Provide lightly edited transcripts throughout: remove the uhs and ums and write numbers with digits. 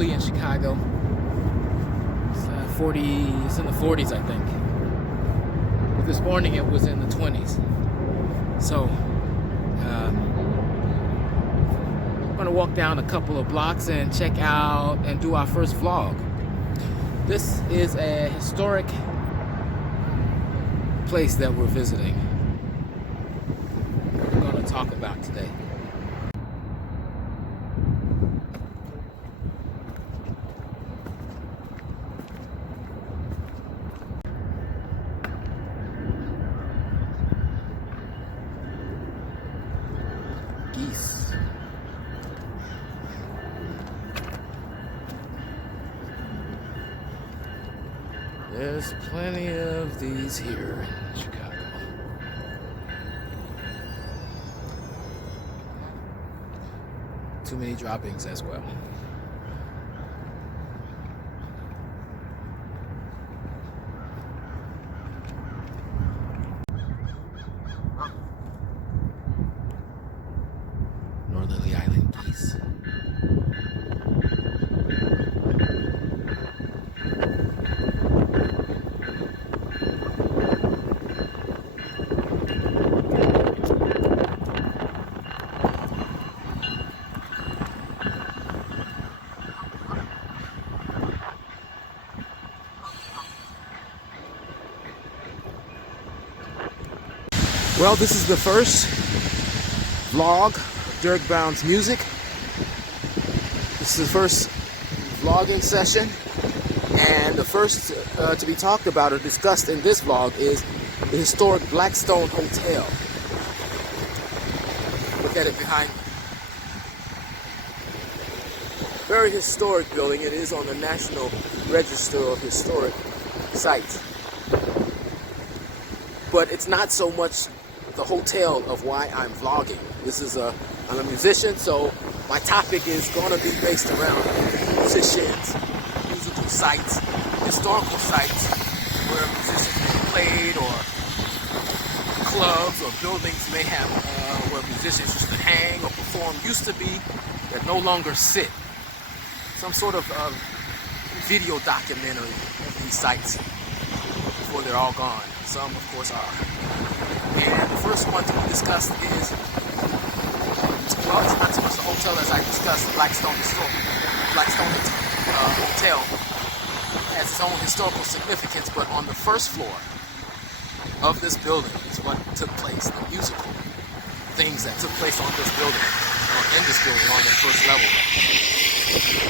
chilly in Chicago. It's it's in the 40s, I think. But this morning it was in the 20s. So, I'm gonna walk down a couple of blocks and check out and do our first vlog. This is a historic place that we're visiting. We're gonna talk about today. Geese. There's plenty of these here in Chicago. Too many droppings as well. Northerly Island geese. Well, this is the first vlog of Dirk Brown's music. This is the first vlogging session, and the first to be talked about or discussed in this vlog is the historic Blackstone Hotel. Look at it behind me. Very historic building. It is on the National Register of Historic Sites. But it's not so much the hotel of why I'm vlogging. This is I'm a musician, so my topic is going to be based around musicians, musical sites, historical sites where musicians may have played, or clubs or buildings may have where musicians used to hang or perform, used to be, that no longer sit. Some sort of video documentary of these sites before they're all gone. Some, of course, are. And the first one to be discussed is, well, it's not so much the hotel as I discussed, Blackstone Hotel has its own historical significance, but on the first floor of this building is what took place, the musical things that took place on this building, or in this building on the first level.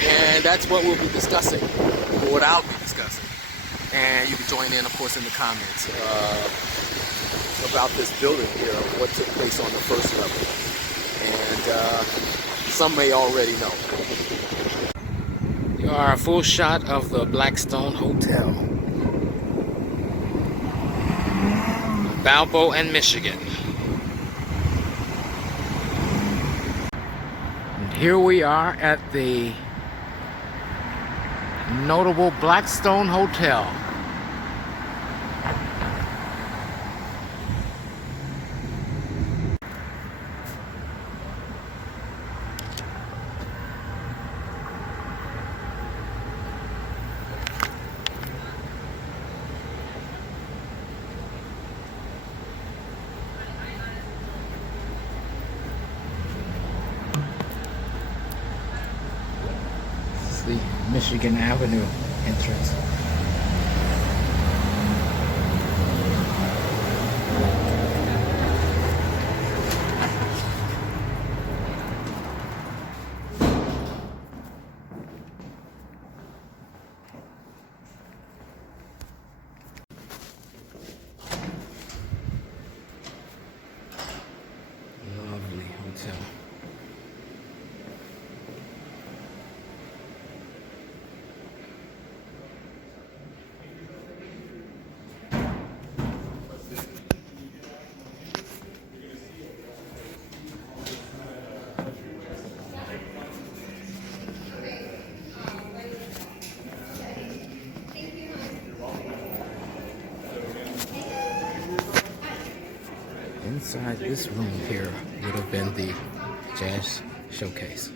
And that's what we'll be discussing, or what I'll be discussing. And you can join in, of course, in the comments about this building here, what took place on the first level. And some may already know. Here are a full shot of the Blackstone Hotel. Balboa and Michigan. And here we are at the notable Blackstone Hotel. This is the Michigan Avenue entrance. Lovely hotel. Inside this room here would have been the jazz showcase.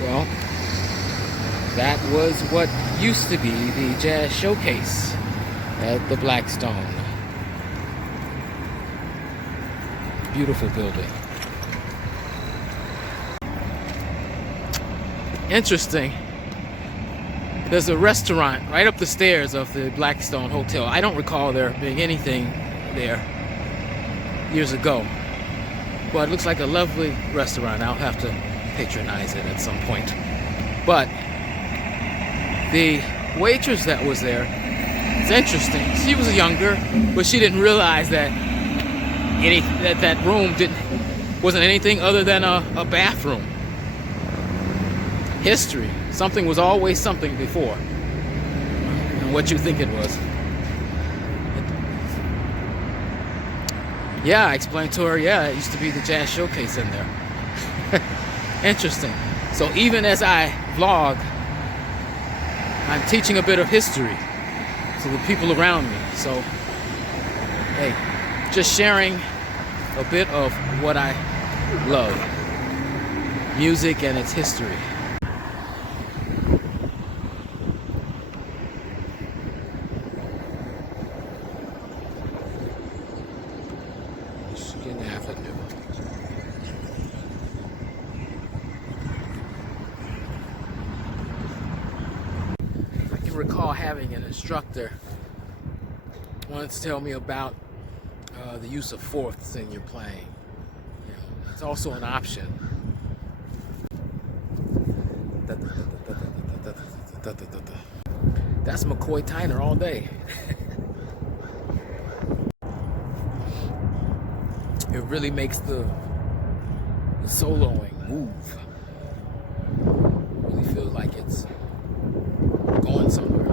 Well, that was what used to be the Jazz Showcase at the Blackstone. Beautiful building. Interesting. There's a restaurant right up the stairs of the Blackstone Hotel. I don't recall there being anything there years ago, but it looks like a lovely restaurant. I'll have to patronize it at some point. But the waitress that was there, it's interesting. She was younger, but she didn't realize that that room wasn't anything other than a bathroom. History. Something was always something before. And what you think it was. Yeah, I explained to her, yeah, it used to be the Jazz Showcase in there. Interesting. So even as I vlog, I'm teaching a bit of history to the people around me. So, hey, just sharing a bit of what I love. Music and its history. Michigan Avenue. I can recall having an instructor once tell me about the use of fourths in your playing. You know, it's also an option. That's McCoy Tyner all day. It really makes the soloing move. Really feels like it's going somewhere.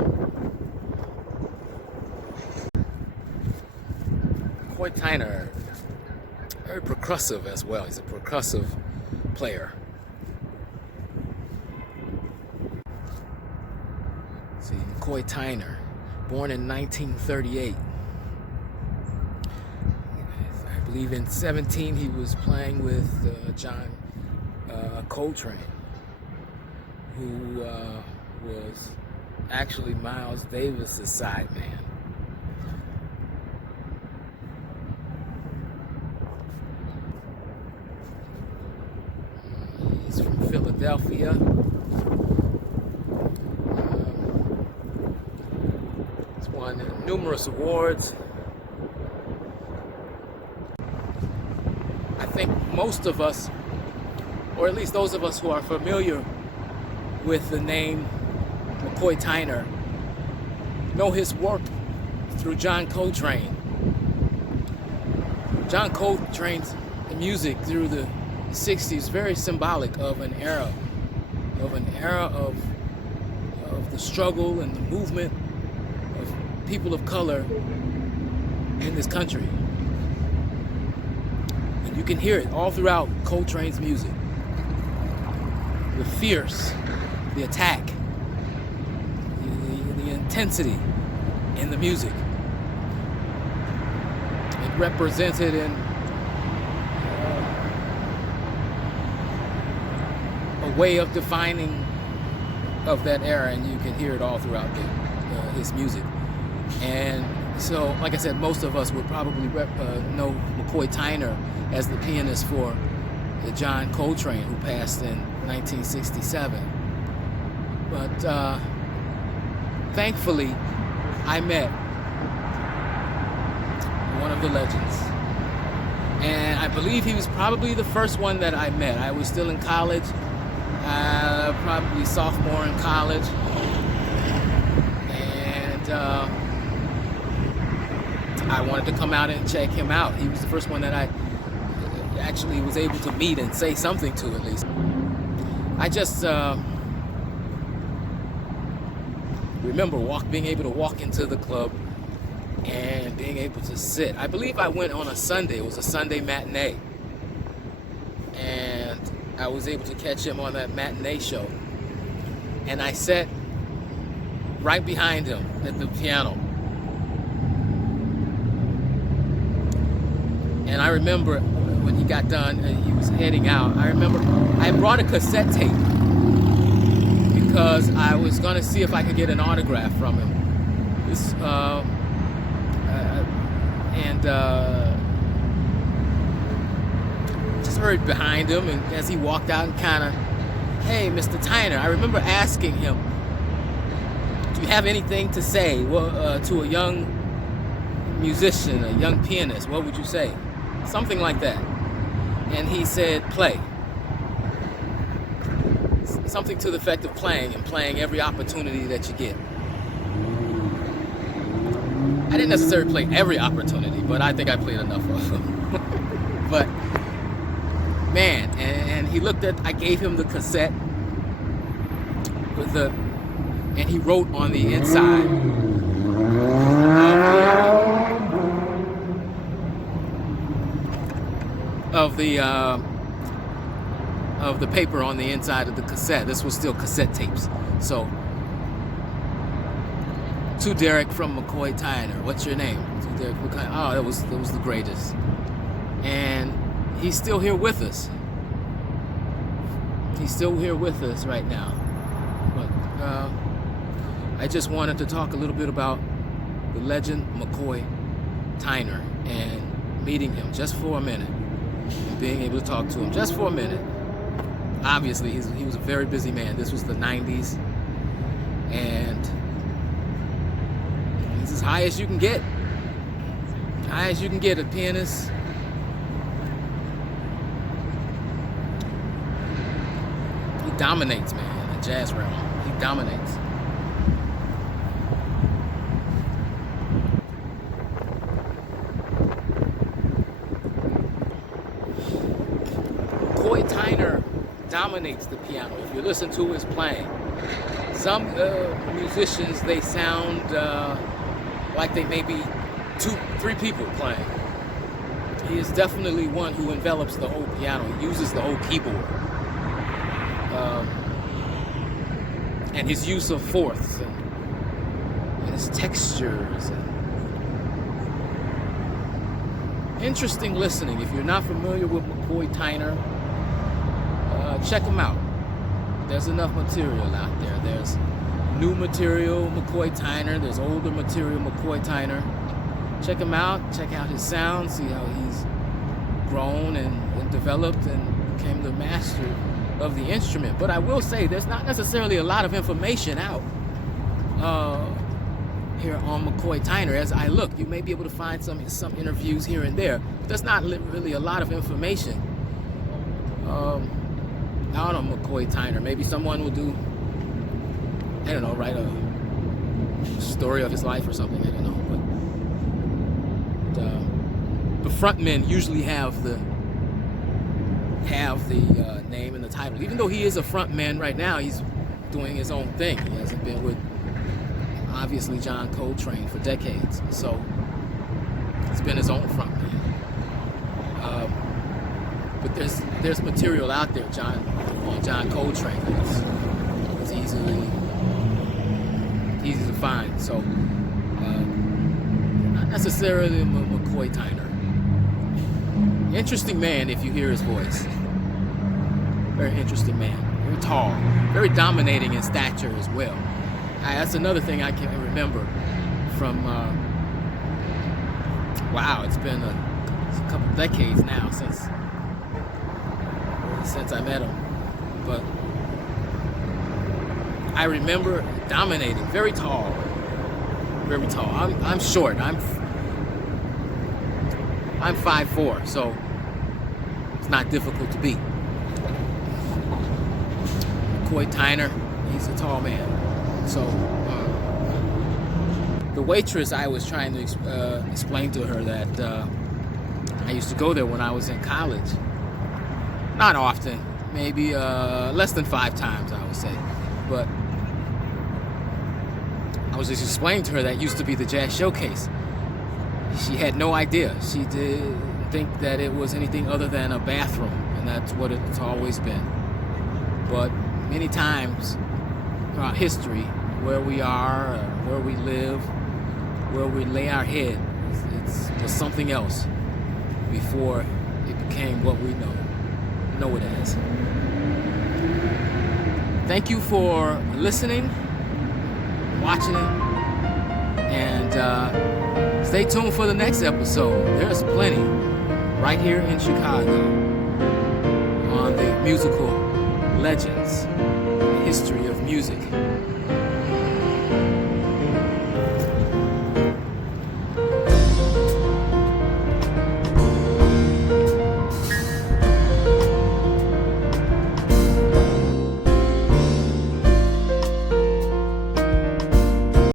McCoy Tyner, very percussive as well. He's a percussive player. See, McCoy Tyner, born in 1938. I believe in 17 he was playing with John Coltrane, who was actually Miles Davis's sideman. He's from Philadelphia. He's won numerous awards. I think most of us, or at least those of us who are familiar with the name McCoy Tyner, know his work through John Coltrane. John Coltrane's music through the 60s, very symbolic of an era of the struggle and the movement of people of color in this country. And you can hear it all throughout Coltrane's music. The fierce, the attack, the intensity in the music. It represented in a way of defining of that era, and you can hear it all throughout his music. And so, like I said, most of us would probably know McCoy Tyner as the pianist for John Coltrane, who passed in 1967. But thankfully, I met one of the legends. And I believe he was probably the first one that I met. I was still in college, probably sophomore in college. And I wanted to come out and check him out. He was the first one that I actually was able to meet and say something to, at least. I just remember being able to walk into the club and being able to sit. I believe I went on a Sunday. It was a Sunday matinee. And I was able to catch him on that matinee show. And I sat right behind him at the piano. And I remember when he got done and he was heading out, I remember I brought a cassette tape because I was going to see if I could get an autograph from him. Just heard behind him, and as he walked out, and kind of, hey, Mr. Tyner. I remember asking him, do you have anything to say to a young musician, a young pianist? What would you say? Something like that. And he said, play. Something to the effect of playing, and playing every opportunity that you get. I didn't necessarily play every opportunity, but I think I played enough of them. But man, and he looked at, I gave him the cassette with and he wrote on the inside of the paper on the inside of the cassette. This was still cassette tapes. So, to Derek from McCoy Tyner. What's your name? To Derek McCoy. Oh, that was the greatest. And he's still here with us. He's still here with us right now. But I just wanted to talk a little bit about the legend McCoy Tyner and meeting him just for a minute, and being able to talk to him just for a minute. Obviously, he was a very busy man. This was the 90s, and he's as high as you can get. High as you can get, a pianist. He dominates, man, in the jazz realm. He dominates. McCoy Tyner dominates the piano. If you listen to his playing, some musicians, they sound like they may be 2-3 people playing. He is definitely one who envelops the whole piano. He uses the whole keyboard. And his use of fourths and his textures. Interesting listening. If you're not familiar with McCoy Tyner, check him out. There's enough material out there. There's new material, McCoy Tyner. There's older material, McCoy Tyner. Check him out. Check out his sound. See how he's grown and developed and became the master of the instrument. But I will say there's not necessarily a lot of information out here on McCoy Tyner. As I look, you may be able to find some interviews here and there. But there's not really a lot of information out on McCoy Tyner. Maybe someone will do, I don't know, write a story of his life or something. I don't know. But the frontmen usually have the name and the title. Even though he is a frontman right now, he's doing his own thing. He hasn't been with, obviously, John Coltrane for decades. So he's been his own frontman. But there's material out there, on John Coltrane. It's easy to find. So not necessarily McCoy Tyner. Interesting man if you hear his voice. Very interesting man. Very tall. Very dominating in stature as well. That's another thing I can remember from, wow, it's been a couple decades now since I met him. But I remember dominating. Very tall. Very tall. I'm short. I'm 5'4", so it's not difficult to beat. McCoy Tyner, he's a tall man. So the waitress, I was trying to explain to her that I used to go there when I was in college. Not often, maybe less than 5 times, I would say. But I was just explaining to her that used to be the Jazz Showcase. She had no idea. She didn't think that it was anything other than a bathroom, and that's what it's always been. But many times throughout history, where we are, where we live, where we lay our head, it's something else. before it became what we know it as. Thank you for listening, watching, and stay tuned for the next episode. There's plenty right here in Chicago on the musical legends, the history of music.